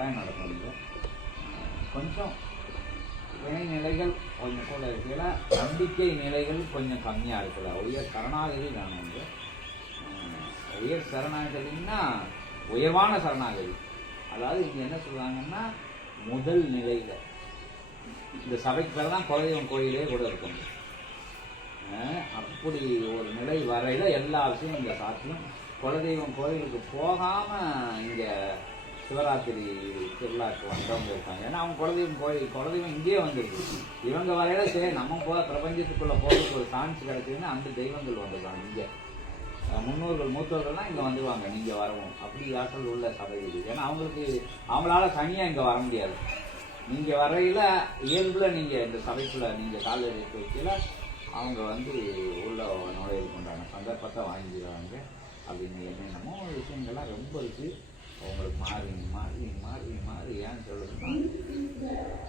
தான் நடக்கும் இது கொஞ்சம் வினை நிலைகள் கொஞ்சம் கூட இருக்குல்ல நம்பிக்கை நிலைகள் கொஞ்சம் கம்மியாக இருக்கல. உயர் சரணாகதி நான் வந்து உயர் சரணாகதின்னா உயர்வான சரணாகதி. அதாவது இங்கே என்ன சொல்கிறாங்கன்னா முதல் நிலையில். இந்த சபைக்கு பேர் தான் குலதெய்வம் கோயிலே கூட இருக்கும். அப்படி ஒரு நிலை வரையில் எல்லா விஷயமும் இங்கே சாத்தியம். குலதெய்வம் கோயிலுக்கு போகாமல் இங்கே சிவராத்திரி திருவிழாக்கு வந்தவங்க இருக்காங்க. ஏன்னா அவங்க குலதெய்வம் போய் குலதெய்வம் இங்கேயே வந்துருக்கு. இவங்க வரையில சரி நம்ம போக பிரபஞ்சத்துக்குள்ளே போகிறதுக்கு ஒரு சான்ஸ் கிடைக்குதுன்னு அந்த தெய்வங்கள் வந்துருக்காங்க இங்கே. முன்னோர்கள் மூத்தோர்கள்லாம் இங்கே வந்துடுவாங்க நீங்கள் வரவும். அப்படி ஆற்றல் உள்ள சபை இது ஏன்னா அவங்களுக்கு அவங்களால தனியாக இங்கே வர முடியாது. நீங்கள் வரையில் இயல்பில் நீங்கள் இந்த சபைக்குள்ள நீங்கள் காலையில் எடுத்து வைக்கல. அவங்க வந்து உள்ள நுழைவுக்கு கொண்டாங்க சந்தர்ப்பத்தை வாங்கிடுவாங்க அப்படின்னு என்னென்னமோ விஷயங்கள்லாம் ரொம்ப இருக்குது அவங்களுக்கு மாறி மாறி மாறி மாறி ஏன்னு சொல்லுங்கன்னா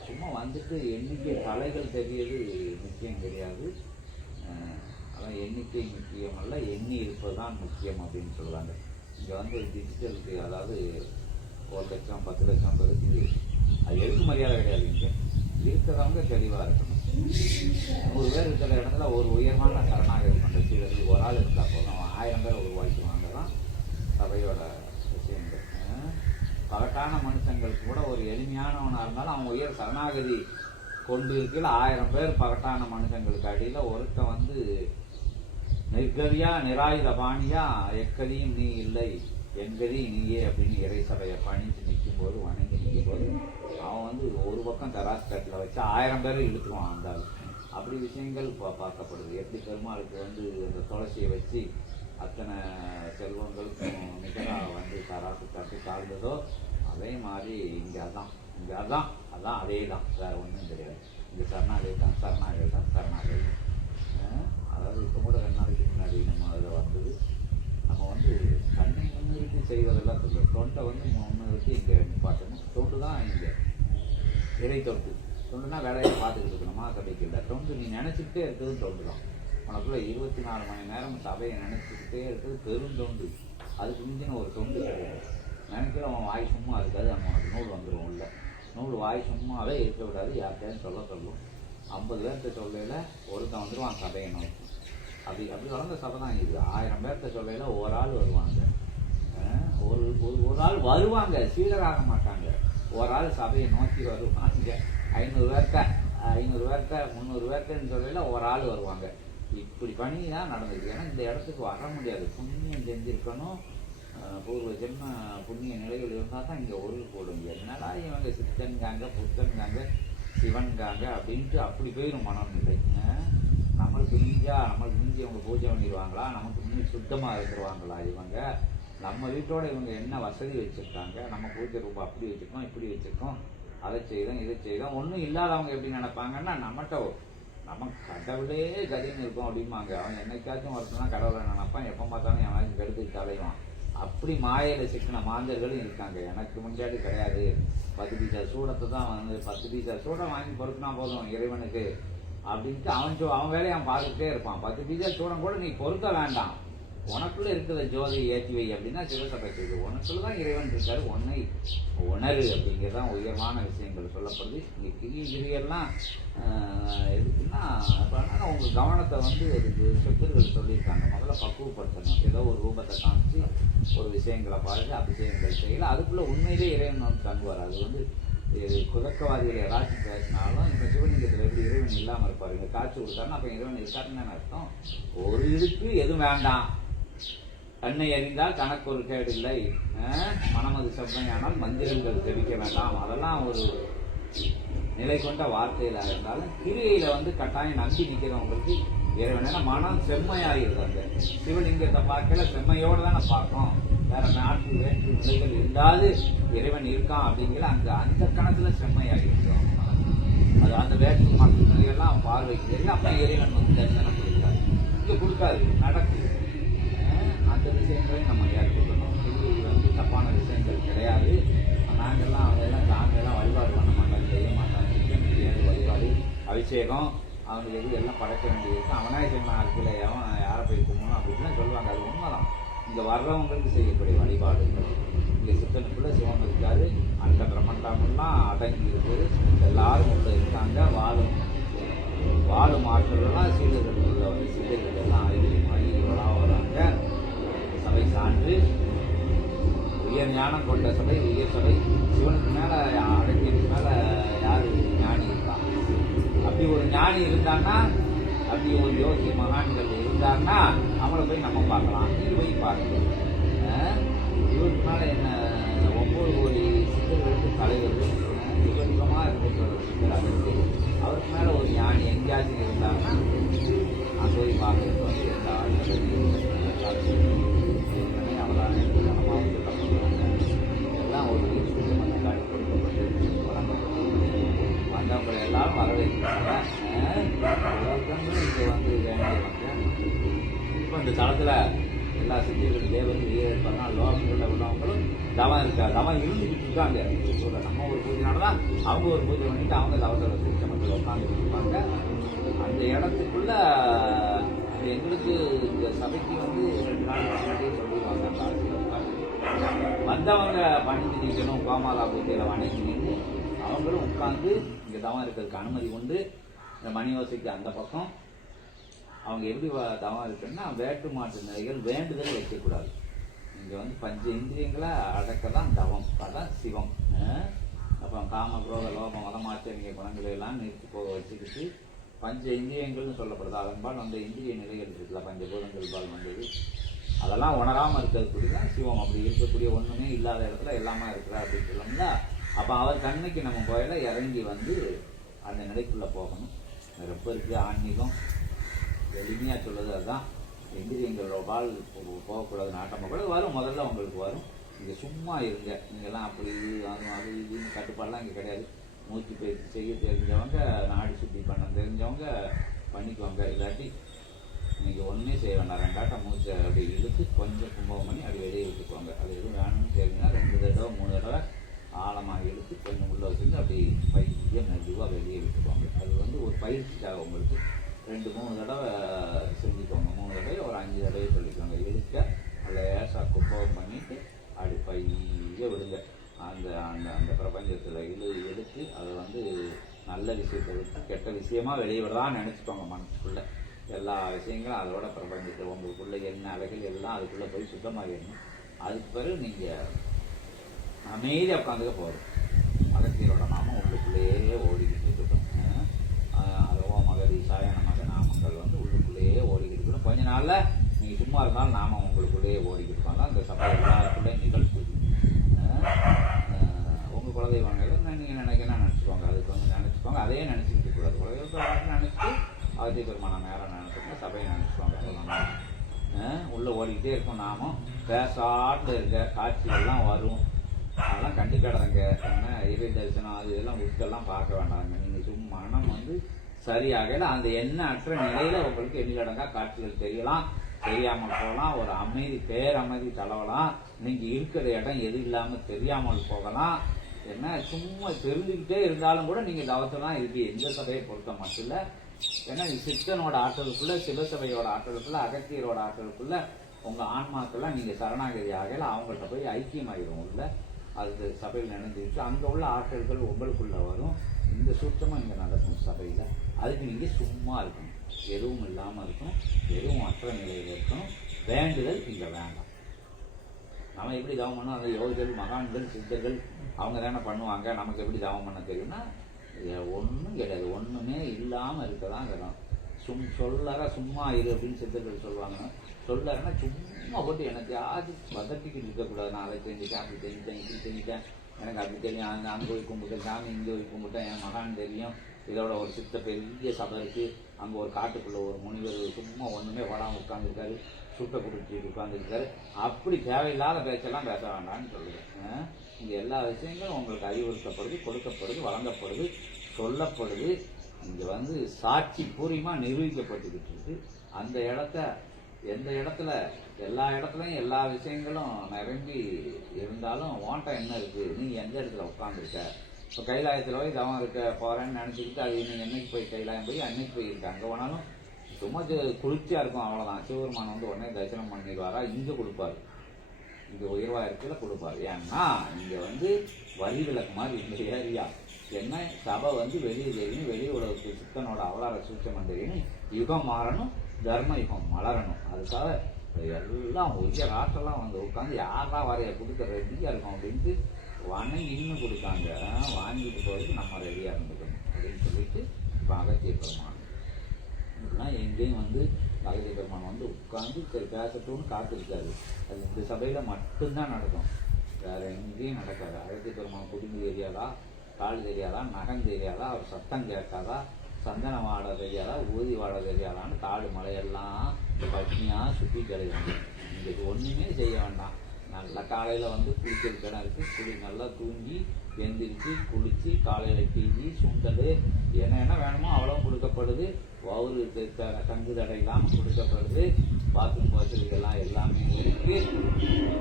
சும்மா வந்துட்டு எண்ணிக்கை தலைகள் தெரியது முக்கியம் கிடையாது. அதான் எண்ணிக்கை முக்கியம் அல்ல எண்ணி இருப்பது தான் முக்கியம் அப்படின்னு சொல்லுவாங்க இங்கே வந்து டிஜிட்டலுக்கு அதாவது ஒரு லட்சம் பத்து லட்சம் பேருக்கு அது எதுக்கு மரியாதை கிடையாது இங்கே. இருக்கிறவங்க தெளிவாக இருக்கணும். நூறு பேர் இருக்கிற இடத்துல ஒரு உயர்வான சரணாகதி பண்ணுற சீடர்கள் ஒரு ஆள் இருந்தால் போதும். ஆயிரம் பேர் உருவாக்கிடுவாங்க தான் சபையோட பகட்டான மனுஷங்களுக்கு கூட ஒரு எளிமையானவனாக இருந்தாலும் அவன் உயர் சரணாகதி கொண்டு இருக்கையில் ஆயிரம் பேர் பகட்டான மனுஷங்களுக்கு அடியில் ஒருத்தன் வந்து நிர்கதியா நிராயுத பாணியா எக்கதியும் நீ இல்லை எங்கதி நீயே அப்படின்னு இறைசபையை பணிஞ்சு நிற்கும் போது வணங்கி நிற்கும் போது அவன் வந்து ஒரு பக்கம் தராசு கட்டில் வச்சு ஆயிரம் பேரை இழுத்துருவான் அந்த அப்படி விஷயங்கள் பார்க்கப்படுது. எப்படி பெருமாளுக்கு வந்து அந்த துளசியை வச்சு அத்தனை செல்வங்களுக்கும் நிகராக வந்து தராசு தட்டு சார்ந்ததோ அதே மாதிரி இங்கே அதான். இங்கே அதான். அதான் அதே தான். வேறு ஒன்றும் கிடையாது இங்கே சரணாலயம் தான் சரணாகதி தான் சரணாலயம் அதாவது இப்போ கூட ரெண்டு நாளைக்கு முன்னாடி நம்ம அதில் வந்தது. நம்ம வந்து தன்னை முன்னிறுத்தி செய்வதெல்லாம் சொல்லுவோம் தொண்டை வந்து முன்னிறுத்தி இங்கே நிப்பாட்டணும் தொண்டு தான் இங்கே இறை தொண்டு. தொண்டுனா வேலையை பார்த்துக்கிட்டு இருக்கணுமா. கிடைக்கல தொண்டு நீ நினச்சிக்கிட்டே இருக்கிறது தொண்டு தான். உனக்குள்ள இருபத்தி நாலு மணி நேரம் சபையை நினச்சிக்கிட்டே இருக்கிறது பெருந்தொண்டு அதுக்கு முந்தின ஒரு தொண்டு. கிடையாது நினைக்கிற அவன் வாய் சும்மா இருக்காது அவன் உனக்கு நூல் வந்துடும் உள்ள. நூல் வாய் சும்மாவே இருக்க விடாது யார்கிட்டயும் சொல்ல சொல்லும். ஐம்பது பேர்த்த சொல்லையில் ஒருத்தன் வந்துடுவான் சபையை நோக்கி. அப்படி அப்படி வளர்ந்த சபை தான் இது. ஆயிரம் பேர்த்த சொல்லையில் ஒரு ஆள் வருவாங்க. ஒரு ஒரு ஒரு ஆள் வருவாங்க சீடராக மாட்டாங்க. ஒரு ஆள் சபையை நோக்கி வருவாங்க. ஐநூறு பேர்த்த ஐநூறு பேர்த்த முந்நூறு பேர்த்தன்னு சொல்லையில் ஒரு ஆள் வருவாங்க. இப்படி பண்ணி தான் நடந்திருக்கு ஏன்னா இந்த இடத்துக்கு வர முடியாது. புண்ணியம் செஞ்சிருக்கணும். பூர்வ ஜென்ம புண்ணிய நிலைகள் இருந்தால் தான் இங்கே ஒருள் போட முடியாது. என்னடா இவங்க சித்தன்காங்க புத்தன்காங்க சிவன்காங்க அப்படின்ட்டு அப்படி போயிடும் மனம் அஹ் நம்மளுக்கு மிஞ்சா நம்மளுக்கு மிஞ்சி இவங்க பூஜை பண்ணிடுவாங்களா? நமக்கு மிஞ்சி சுத்தமாக இருந்துருவாங்களா இவங்க? நம்ம வீட்டோட இவங்க என்ன வசதி வச்சுருக்காங்க? நம்ம பூஜை ரூபா அப்படி வச்சுருக்கோம் இப்படி வச்சுருக்கோம். அதை செய்தோம் இதை செய்தோம். ஒன்றும் இல்லாதவங்க எப்படி நினைப்பாங்கன்னா நம்மகிட்ட நம்ம கடவுளே கதின்னு இருக்கும் அப்படிம்பாங்க. அவன் என்னைக்காச்சும் ஒருத்தனா கடவுளை நினைப்பான். எப்போ பார்த்தாலும் என் வாங்கி கெடுத்து தலைவான் அப்படி மாயையில சிக்கின மாந்தர்களும் இருக்காங்க. எனக்கு முன்னாடி கிடையாது. பத்து பீசா சூடத்தை தான் வந்து பத்து பீசா சூடம் வாங்கி பொறுக்கினா போதும் இறைவனுக்கு. அப்படின்ட்டு அவன் சொ- அவன் வேலையை அவன் பார்த்துக்கிட்டே இருப்பான். பத்து பீசா சூடம் கூட நீ பொறுக்க வேண்டாம். உனக்குள்ள இருக்கிற ஜோதி ஏற்றி வை அப்படின்னா சிவசபை செய்து உனக்குள்ள தான் இறைவன் இருக்காரு உன்னை உணரு அப்படிங்கிறதான் உயர்வான விஷயங்கள் சொல்லப்படுது. இங்கே கிரி கிரியெல்லாம் எதுக்குன்னா அப்ப உங்கள் கவனத்தை வந்து அதுக்கு சித்தர்கள் சொல்லியிருக்காங்க. முதல்ல பக்குவப்படுத்தணும். ஏதோ ஒரு ரூபத்தை காமிச்சு ஒரு விஷயங்களை பார்த்து அபிஷேகங்கள் செய்யல அதுக்குள்ளே உண்மையிலே இறைவன் வந்து தங்குவார். அது வந்து இது குதக்கவாதிகள் யாராச்சும் பேசினாலும் இந்த சிவலிங்கத்தில் எப்படி இறைவன் இல்லாமல் இருப்பார்? இங்கே காட்சி கொடுத்தாருன்னா அப்போ இறைவன் இருக்காருன்னு அர்த்தம். ஒரு இதுக்கு எதுவும் வேண்டாம். கண்ணை அறிந்தால் கணக்கு ஒரு கேடு இல்லை மனமது செவ்வையானால் மந்திரங்கள் தெரிவிக்க வேண்டாம். அதெல்லாம் ஒரு நிலை கொண்ட வார்த்தையில இருந்தாலும் கிரியையில வந்து கட்டாயம் நம்பி நிற்கிறவங்களுக்கு இறைவன் மனம் செம்மையாகிறது அந்த சிவலிங்கத்தை பார்க்கல செம்மையோடு தானே பார்க்கணும். வேற நாட்டு வேற்று நிலைகள் இருந்தாது இறைவன் இருக்கான் அப்படிங்கிற அந்த அந்த கணத்தில் செம்மையாகிருக்கிறோம் அது அந்த வேற்று மாற்று நிலைகள்லாம் பார்வைக்கு. தெரியும் அப்ப இறைவன் வந்து தரிசனம் கொடுக்காரு இங்கே கொடுக்காது நடக்குது. அந்த விஷயங்களையும் நம்ம ஏற்படுத்தணும் இது வந்து தப்பான விஷயங்கள் கிடையாது. நாங்கள்லாம் அதெல்லாம் நாங்கள்லாம் வழிபாடு பண்ண மாட்டோம் செய்ய மாட்டோம். சிக்கன் பிரியாணி வழிபாடு அபிஷேகம் அவங்க எது எல்லாம் படைக்க வேண்டியது அவனே செய்யலாம் எவன் அவன் யாரை போய் கும்பணும் அப்படின்லாம் சொல்லுவாங்க. அது உண்மைதான். இங்கே வர்றவங்களுக்கு செய்யக்கூடிய வழிபாடுகள் இங்கே சித்தனுக்குள்ளே சிவன் இருக்காரு. அந்த பிரம்மண்டாமெல்லாம் அடங்கி இருக்குது எல்லாரும் உள்ள இருக்காங்க. வாழும் வாழும் ஆற்றலாம் சீடர்கள் உள்ள சீடர்கள் எல்லாம் அறிவு மாறி வராங்க. சபை சான்று. உயர் ஞானம் கொண்ட சபை உயர் சபை. சிவனுக்கு மேலே அடங்கியதுக்கு மேலே யார் ஞானி இருக்கான் அப்படி ஒரு ஞானி இருந்தான்னா அப்படி ஒரு யோகி மகான்கள் இருந்தான்னா அவங்கள போய் நம்ம பார்க்கலாம். இது போய் பார்க்கலாம் இவருக்கு மேலே என்ன ஒவ்வொரு கோடி சித்தர்களுக்கு தலைவர். சுதந்திரமாக இருக்கிற சித்தர் அவருக்கு. அவருக்கு மேலே ஒரு ஞானி எங்கேயாச்சும் இருந்தாங்கன்னா அங்க போய் பார்க்கறது வந்து எல்லா தவம் இருக்கா தவம் இருந்துக்கிட்டு இருக்காங்க சொல்ல நம்ம ஒரு பூஜைனால தான் அவங்க ஒரு பூஜை பண்ணிட்டு அவங்க தவத்தில் சிஸ்டமத்தில் உட்காந்துட்டு இருப்பாங்க. அந்த இடத்துக்குள்ள எங்களுக்கு இந்த சபைக்கு வந்து ரெண்டு நாள் முன்னாடியே சொல்லிடுவாங்க. அந்த ஆட்சியில் வந்தவங்க பணிந்து நிற்கணும் கோமாலா பூஜையில் வணங்கி நின்று அவங்களும் உட்காந்து இங்கே தவம் இருக்கிறதுக்கு அனுமதி உண்டு. இந்த மணியோசைக்கு அந்த பக்கம். அவங்க எப்படி வ- தவம் இருக்குன்னா வேட்டு மாட்டு நிலைகள் வேண்டுதல் வைக்கக்கூடாது. இங்கே வந்து பஞ்ச இந்திரியங்களை அடக்க தான் தவம். அதான் சிவம். அப்புறம் காம குரோத லோகம் மதமாச்சரிய குணங்களை எல்லாம் நிறுத்தி போக வச்சுக்கிட்டு பஞ்ச இந்திரியங்கள்னு சொல்லப்படுது. அதன்பால் அந்த இந்திரிய நிலைகள் இருக்குல்ல பஞ்சபூதங்கள் பால் வந்தது. அதெல்லாம் உணராமல் இருக்கிறதுக்குரிய தான் சிவம் அப்படி இருக்கக்கூடிய ஒன்றுமே இல்லாத இடத்துல எல்லாமே இருக்கிறா அப்படின்னு சொல்லணும்னா அப்போ அவர் கண்ணுக்கு நம்ம கோயில இறங்கி வந்து அந்த நிலைக்குள்ளே போகணும். ரொம்ப இருக்குது ஆன்மீகம். எளிமையாக சொல்லுது அதுதான். எங்கிரி எங்களோட பால் போகக்கூடாது நாட்டம் கூட வரும் முதல்ல உங்களுக்கு வரும். இங்கே சும்மா இருங்க. நீங்கள்லாம் அப்படி இது அது அது இதுன்னு கட்டுப்பாடுலாம் இங்கே கிடையாது. மூச்சு பயிற்சி செய்ய தெரிஞ்சவங்க நாடு சுத்தி பண்ண தெரிஞ்சவங்க பண்ணிக்குவாங்க இல்லாட்டி நீங்கள் ஒன்றுமே செய்ய வேண்டாம். ரெண்டாட்டம் மூச்சை அப்படி இழுத்து கொஞ்சம் கும்பகம் பண்ணி அப்படி வெளியே விட்டுக்குவாங்க அது எதுவும் வேணும்னு தெரிஞ்சுன்னா ரெண்டு தடவை மூணு தடவை ஆழமாக இழுத்து கொஞ்சம் உள்ளே வச்சுருந்து அப்படி பையன் மெதுவாக வெளியே விட்டுக்குவாங்க அது வந்து ஒரு பயிற்சிக்காக உங்களுக்கு ரெண்டு மூணு தடவை செஞ்சுக்கோங்க. மூணு தடவை ஒரு அஞ்சு தடவை சொல்லிக்கோங்க. இழுக்க லேசாக கும்பகம் பண்ணிட்டு அப்படி பைய விடுங்க. அந்த அந்த அந்த பிரபஞ்சத்தில் இழு எடுத்து அதை வந்து நல்ல விஷயத்தை விட்டு கெட்ட விஷயமா வெளியே விடலாம்னு நினச்சிக்கோங்க மனசுக்குள்ள. எல்லா விஷயங்களும் அதோட பிரபஞ்சத்தை உங்களுக்குள்ள என்ன அலைகள் எல்லாம் அதுக்குள்ளே போய் சுத்தமாகிடணும் அதுக்கு பிறகு நீங்கள் அமைதியாக உட்காந்துக்க போதும். அகத்தியரோட நாம உள்ளுக்குள்ளேயே ஓடிக்கிட்டு இருக்கோம் அதுவும் அதுவோ மகதீசாய நமக நாமங்கள் வந்து உள்ளுக்குள்ளேயே ஓடிக்கிட்டு இருக்கணும் கொஞ்ச நாளில் நீங்கள் சும்மா இருந்தாலும் நாமம் உங்களுக்குள்ளேயே ஓடிக்கிட்டு இருப்பாங்க அந்த சபை எல்லாருக்குள்ளே நிகழ்ச்சி உங்கள் குலதெய்வங்கள் நீங்கள் நினைக்கலாம் நினச்சிக்கோங்க? அதுக்கு வந்து நினச்சிக்கோங்க. அதையே நினச்சிக்கிட்டு கூடாது. குலதெய்வத்தை நினச்சிட்டு அவதி பெருமான நேரம் நினச்சிக்கோங்க சபையை நினச்சிக்கோங்க உள்ளே ஓடிக்கிட்டே இருக்கும் நாமும் பேசாட்டு இருக்க காட்சிகள்லாம் வரும். அதெல்லாம் கண்டுக்கிடாதங்க. என்ன இறை தரிசனம் அது இதெல்லாம் உட்கெல்லாம் பார்க்க வேண்டாங்க நீங்கள் சும்மா மனம் வந்து சரியாகல அந்த எண்ண அற்ற நிலையில உங்களுக்கு எண்ணிலடங்கா காட்சிகள் தெரியலாம். தெரியாமல் போகலாம் ஒரு அமைதி பேரமைதி தளவலாம். நீங்க இருக்கிற இடம் எது இல்லாம தெரியாமல் போகலாம். என்ன சும்மா தெரிஞ்சுக்கிட்டே இருந்தாலும் கூட நீங்க தவத்தில் இருக்கு எந்த சபையை பொறுத்த மட்டும் இல்லை ஏன்னா இது சித்தனோட ஆற்றலுக்குள்ள சிவசபையோட ஆற்றலுக்குள்ள அகத்தியரோட ஆற்றலுக்குள்ள உங்க ஆன்மாக்கெல்லாம் நீங்க சரணாகதி ஆகல அவங்கள்ட்ட போய் ஐக்கியமாயிரும் உள்ள. அது சபையில் நடந்துச்சு அங்க உள்ள ஆற்றல்கள் உங்களுக்குள்ள வரும். இந்த சுத்தமும் இங்க நடக்கும் சபையில. அதுக்கு நீங்கள் சும்மா இருக்கணும். எதுவும் இல்லாமல் இருக்கணும். எதுவும் அற்ற நிலையில் இருக்கணும். வேண்டுதல் இங்கே வேண்டாம். நம்ம எப்படி தவம் பண்ணோம் அந்த யோகிகள் மகான்கள் சித்தர்கள் அவங்க தானே பண்ணுவாங்க. நமக்கு எப்படி தவம் பண்ண தெரியும்னா ஒன்றும் கிடையாது. ஒன்றுமே இல்லாமல் இருக்க தான் இருக்கணும் சும் சொல்லற சும்மா இரு அப்படின்னு சித்தர்கள் சொல்லுவாங்க. சொல்லறன்னா சும்மா போட்டு எனக்கு யாரு பதட்டிக்கிட்டு இருக்கக்கூடாது. நான் அதை செஞ்சுட்டேன் அப்படி செஞ்சுட்டேன் இப்படி செஞ்சுட்டேன். எனக்கு அப்படி தெரியும். அங்க அங்கே போய் கும்பிட்டேன் சாமி இங்கே போய் கும்பிட்டேன். என் மகான் தெரியும். இதோட ஒரு சித்த பெரிய சபை இருக்குது அங்கே ஒரு காட்டுக்குள்ள ஒரு முனிவர் சும்மா ஒன்றுமே படாமல் உட்காந்துருக்காரு சுட்டை குடிச்சிட்டு உட்காந்துருக்காரு அப்படி தேவையில்லாத பேச்செல்லாம் பேச வேண்டாம்னு சொல்லுவேன் இங்கே எல்லா விஷயங்களும் உங்களுக்கு அறிவுறுத்தப்படுது கொடுக்கப்படுது வழங்கப்படுது சொல்லப்படுது. இங்கே வந்து சாட்சி பூர்வமா நிரூபிக்கப்பட்டுக்கிட்டு இருக்கு. அந்த இடத்த எந்த இடத்துல எல்லா இடத்துலையும் எல்லா விஷயங்களும் நிரம்பி இருந்தாலும் ஓட்டம் என்ன இருக்குது நீ எந்த இடத்துல உட்காந்துருக்க இப்போ கைலாயத்தில் போய் தவம் இருக்க போகிறேன்னு நினச்சிக்கிட்டு அது இன்னும் என்னைக்கு போய் கைலாயம் போய் அன்னைக்கு போய் இருக்கு. அங்கே போனாலும் சும்மா குளிர்ச்சியாக இருக்கும் அவ்வளோதான் சிவபெருமான் வந்து உடனே தரிசனம் பண்ணிடுவாரா? இங்கே கொடுப்பாரு. இங்கே உயர்வாக இருக்கல கொடுப்பாரு. ஏன்னா இங்கே வந்து வரி விளக்கு மாதிரி இந்த ஏரியா. என்ன? சபை வந்து வெளியே தெரியணும் வெளி உலகத்து சித்தனோட அவதார சூட்சம் தெரியணும் யுகம் மாறணும் தர்ம யுகம் மலரணும். அதுக்காக எல்லாம் உயர் ஆற்றெல்லாம் வந்து உட்காந்து யாரெல்லாம் வரைய கொடுக்க ரெடியாக இருக்கும் அப்படின்ட்டு வணங்கி இன்னும் கொடுத்தாங்க வாங்கிட்டு போகிறதுக்கு நம்ம ரெடியாக இருந்துக்கணும். அப்படின்னு சொல்லிட்டு இப்போ அகத்திய பெருமான். இதெல்லாம் எங்கேயும் வந்து அகத்திய பெருமான் வந்து உட்காந்து சரி பேசட்டும்னு காத்திருக்காரு. அது இந்த சபையில் மட்டும்தான் நடக்கும். வேறு எங்கேயும் நடக்காது. அகத்திய பெருமான் குடும்பம் தெரியாதா கால் தெரியாதா நகம் தெரியாதா அவர் சத்தம் கேட்காதா சந்தனம் வாட தெரியாதா ஊதி வாட தெரியாதான்னு காடு மலையெல்லாம் பட்னியாக சுற்றி கிடையாது இன்றைக்கு ஒன்றுமே செய்ய வேண்டாம். நல்லா காலையில் வந்து குளிக்கிறது இடம் இருக்குது குளி நல்லா தூங்கி எந்திரிச்சு குளித்து காலையில் டீவி சுண்டல் என்னென்ன வேணுமோ அவ்வளோ கொடுக்கப்படுது. வவுறு தங்கு தடை கொடுக்கப்படுது. பாத்ரூம் வசதிகள்லாம் எல்லாமே இருக்கு.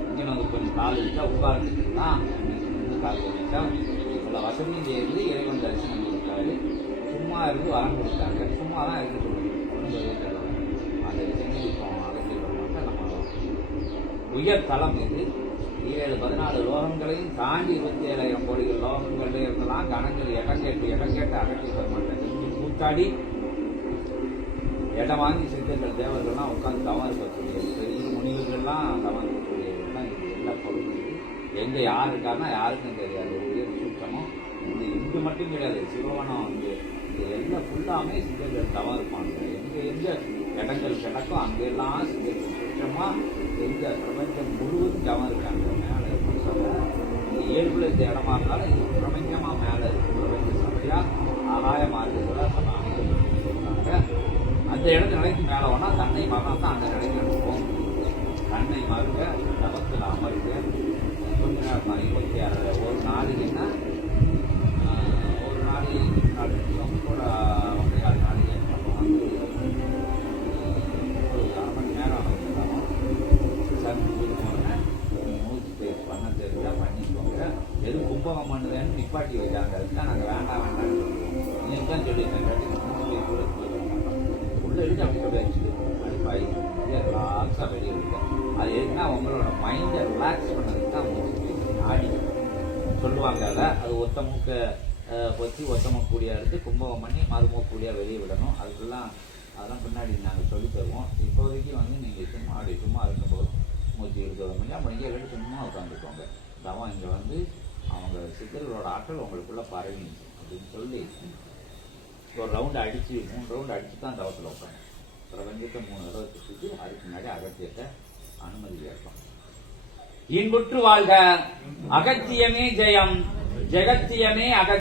இங்கே வந்து கொஞ்சம் கால் வச்சா உட்கார்ந்துக்கலாம். கால் வச்சா இவ்வளோ வசதியும் செய்யுது இறைவன் தரிசனம் கொடுத்தாரு. சும்மா இருந்து வரம் கொடுத்தாங்க. சும்மா தான் இருக்கு சொல்லுங்க ஒண்ணும் பெரிய தெரியல. அந்த விஷயங்கள் இப்போ அகற்றிடுவாங்க நம்ம உயர் தலம் இது. ஏழு பதினாலு லோகங்களையும் தாண்டி இருபத்தி ஏழாயிரம் கோடிகள் லோகங்கள்ல இருந்தெல்லாம் கணங்கள் இடம் கேட்டு இடம் கேட்டு அகற்றி வர கூத்தாடி இடம் வாங்கி சித்தர்கள் தேவர்கள்லாம் உட்காந்து தவம் இருக்கக்கூடிய பெரிய முனிவர்கள்லாம் தவம் இருக்கக்கூடியது தான் இது எல்லா பொருளும் எங்கே யார் இருக்காருன்னா யாருக்கும் தெரியாது. உயர் சுத்தமும் இது இங்கு மட்டும் கிடையாது. சிவவனம் வந்து இது எல்லாம் ஃபுல்லாமே சித்தர்கள் தவம் இருப்பாங்க. எங்கே எங்கே இடங்கள் கிடக்கும் அங்கெல்லாம் சித்தர்கள் சுத்தமா எங்க பிரபஞ்சம் முழுவதும் தவம் இருக்காங்க மேலே இருக்கு சபை இந்த இந்த இடமா இருந்தாலும் இது பிரபஞ்சமாக மேலே இருக்கு. பிரபஞ்ச சபையா ஆகாய மார்க்கத்துல நம்ம அமைக்கப்பட்டிருக்காங்க அந்த இடத்து நிலைக்கு மேலே வேணா தன்னை மரணம் தான் அந்த நிலைக்கு அனுப்புவோம் தன்னை மருங்க தவத்தில் அமருங்க கொஞ்ச நேரம் தான் இருபத்தி ஆறு ஒரு நாளைக்குன்னா ஒரு நாளைக்கு நாலு நிமிஷம் கூட கும்பகம் பண்ணுதேன்னு நிப்பாட்டி வைக்காங்க அதுதான் நாங்கள் வேண்டாம் வேண்டாம் சொல்லுவோம் தான் சொல்லியிருக்கேன் உள்ள இருந்து அப்படி சொல்லியாச்சு அடிப்பாய் ரிலாக்ஸாக வெளியே விடுங்க அது எதுனா உங்களோட மைண்டை ரிலாக்ஸ் பண்ணதுக்கு தான் ஆடி சொல்லுவாங்க அதை அது ஒத்த மூக்க அஹ், பொத்தி ஒத்த மூக்கூடியா எடுத்து கும்பகம் பண்ணி மறுமூக்கூடியாக வெளியே விடணும். அதுக்கெல்லாம் அதெல்லாம் பின்னாடி நாங்கள் சொல்லி தருவோம். இப்போதைக்கு வந்து நீங்கள் சும்மா அப்படி சும்மா இருக்கும்போது மூச்சு இருக்கிற முடியும் முடிஞ்ச சும்மா உட்காந்துக்கோங்க தவம் இங்கே வந்து அவங்க சித்தர்களோட ஆற்றல் உங்களுக்குள்ள பரவி அப்படின்னு சொல்லி ஒரு ரவுண்டு அடிச்சு மூணு ரவுண்டு அடிச்சு தான் தவத்தில் உட்காந்து பிரபஞ்சத்தை மூணு தடவை சுற்றிட்டு அதுக்கு முன்னாடி அகத்தியத்தை அனுமதி ஏற்போம் இன்புற்று வாழ்க. அகத்தியமே ஜெயம். ஜெகத்தியமே அக